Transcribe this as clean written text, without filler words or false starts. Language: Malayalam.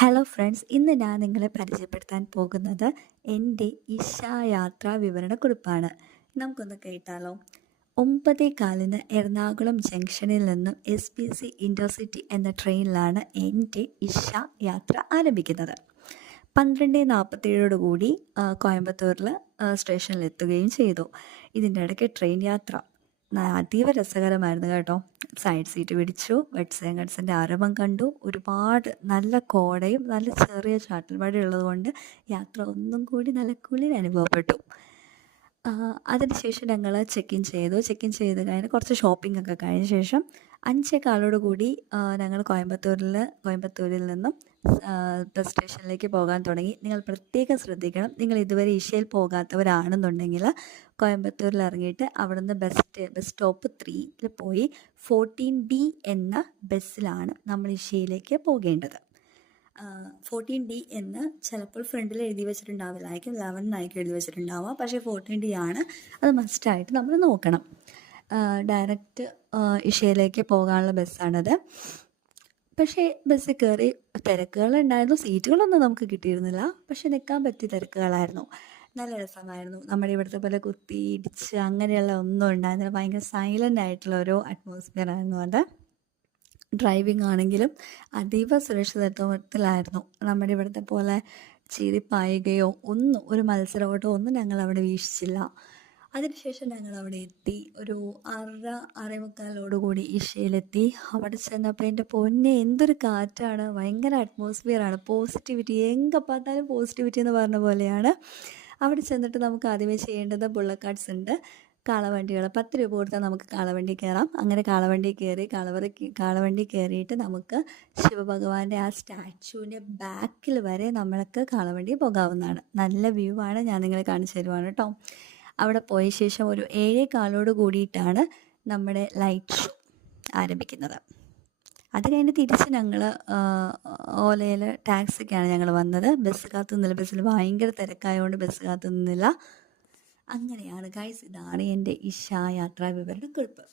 ഹലോ ഫ്രണ്ട്സ്, ഇന്ന് ഞാൻ നിങ്ങളെ പരിചയപ്പെടുത്താൻ പോകുന്നത് എൻ്റെ യാത്രാ വിവരണക്കുറിപ്പാണ്. നമുക്കൊന്ന് കേട്ടാലോ. 9:15 എറണാകുളം ജംഗ്ഷനിൽ നിന്നും SBC ഇൻ്റർസിറ്റി എന്ന ട്രെയിനിലാണ് എൻ്റെ യാത്ര ആരംഭിക്കുന്നത്. 12:47 കൂടി കോയമ്പത്തൂരിൽ സ്റ്റേഷനിലെത്തുകയും ചെയ്തു. ഇതിൻ്റെ ഇടയ്ക്ക് ട്രെയിൻ യാത്ര അതീവ രസകരമായിരുന്നു കേട്ടോ. സൈഡ് സീറ്റ് പിടിച്ചു, വെഡ്സേങ്കട്സിൻ്റെ ആരവം കണ്ടു. ഒരുപാട് നല്ല കോടയും നല്ല ചെറിയ ചാറ്റൽ മഴയുള്ളത് കൊണ്ട് യാത്ര ഒന്നും കൂടി നല്ല കുളിർ അനുഭവപ്പെട്ടു. അതിനുശേഷം ഞങ്ങൾ ചെക്ക് ഇൻ ചെയ്ത് കഴിഞ്ഞ് കുറച്ച് ഷോപ്പിംഗ് ഒക്കെ കഴിഞ്ഞ ശേഷം 5:15 കൂടി ഞങ്ങൾ കോയമ്പത്തൂരിൽ നിന്നും ബസ് സ്റ്റേഷനിലേക്ക് പോകാൻ തുടങ്ങി. നിങ്ങൾ പ്രത്യേകം ശ്രദ്ധിക്കണം, നിങ്ങൾ ഇതുവരെ ഇഷയിൽ പോകാത്തവരാണെന്നുണ്ടെങ്കിൽ കോയമ്പത്തൂരിൽ ഇറങ്ങിയിട്ട് അവിടുന്ന് ബസ് സ്റ്റോപ്പ് 3 പോയി 14D എന്ന ബസ്സിലാണ് നമ്മൾ ഇഷയിലേക്ക് പോകേണ്ടത്. 14D എന്ന് ചിലപ്പോൾ ഫ്രണ്ടിൽ എഴുതി വെച്ചിട്ടുണ്ടാവില്ലായിരിക്കും, 11 എഴുതി വെച്ചിട്ടുണ്ടാവുക. പക്ഷേ 14D ആണ്, അത് മസ്റ്റായിട്ട് നമ്മൾ നോക്കണം. ഡയറക്റ്റ് ഇഷയിലേക്ക് പോകാനുള്ള ബസ്സാണത്. പക്ഷേ ബസ്സിൽ കയറി തിരക്കുകളുണ്ടായിരുന്നു, സീറ്റുകളൊന്നും നമുക്ക് കിട്ടിയിരുന്നില്ല. പക്ഷെ നിൽക്കാൻ പറ്റിയ തിരക്കുകളായിരുന്നു. നല്ല രസമായിരുന്നു. നമ്മുടെ ഇവിടുത്തെ പോലെ കുത്തി ഇടിച്ച് അങ്ങനെയുള്ള ഒന്നും ഉണ്ടായിരുന്നില്ല. ഭയങ്കര സൈലൻ്റ് ആയിട്ടുള്ള ഒരു അറ്റ്മോസ്ഫിയർ ആയിരുന്നു അത്. ഡ്രൈവിംഗ് ആണെങ്കിലും അതീവ സുരക്ഷിതത്വത്തിലായിരുന്നു. നമ്മുടെ ഇവിടുത്തെ പോലെ ചീറിപ്പായുകയോ ഒരു മത്സരമോട്ടോ ഒന്നും ഞങ്ങൾ അവിടെ വീക്ഷിച്ചില്ല. അതിനുശേഷം ഞങ്ങൾ അവിടെ എത്തി. ഒരു 6:45 കൂടി ഇഷയിലെത്തി. അവിടെ ചെന്നപ്പോൾ എൻ്റെ പൊന്നെ, എന്തൊരു കാറ്റാണ്, ഭയങ്കര അറ്റ്മോസ്ഫിയറാണ്, പോസിറ്റിവിറ്റി, എங்கே பார்த்தாലും പോസിറ്റിവിറ്റി എന്ന് പറഞ്ഞ പോലെയാണ്. അവിടെ ചെന്നിട്ട് നമുക്ക് ആദ്യമേ ചെയ്യേണ്ടത് ബുള്ളറ്റ് കാർട്സ് ഉണ്ട്, കാളവണ്ടികൾ. 10 രൂപ കൊടുത്താൽ നമുക്ക് കാളവണ്ടി കയറാം. അങ്ങനെ കാളവണ്ടി കയറിയിട്ട് നമുക്ക് ശിവഭഗവാന്റെ ആ സ്റ്റാച്യുവിൻ്റെ ബാക്കിൽ വരെ നമ്മൾക്ക് കാളവണ്ടി പോകാവുന്നതാണ്. നല്ല വ്യൂ ആണ്, ഞാൻ നിങ്ങളെ കാണിച്ചു തരുവാണ് കേട്ടോ. അവിടെ പോയ ശേഷം ഒരു 7:15 കൂടിയിട്ടാണ് നമ്മുടെ ലൈറ്റ് ഷോ ആരംഭിക്കുന്നത്. അത് കഴിഞ്ഞ് തിരിച്ച് ഞങ്ങൾ ഓലയിൽ ടാക്സിക്കാണ് ഞങ്ങൾ വന്നത്. ബസ് കാത്തു നിന്നില്ല, ബസ്സിൽ ഭയങ്കര തിരക്കായതുകൊണ്ട് ബസ് കാത്തു നിന്നില്ല. അങ്ങനെയാണ് ഗൈസ്, ഇതാണ് എൻ്റെ യാത്രാ വിവരണക്കുറിപ്പ്.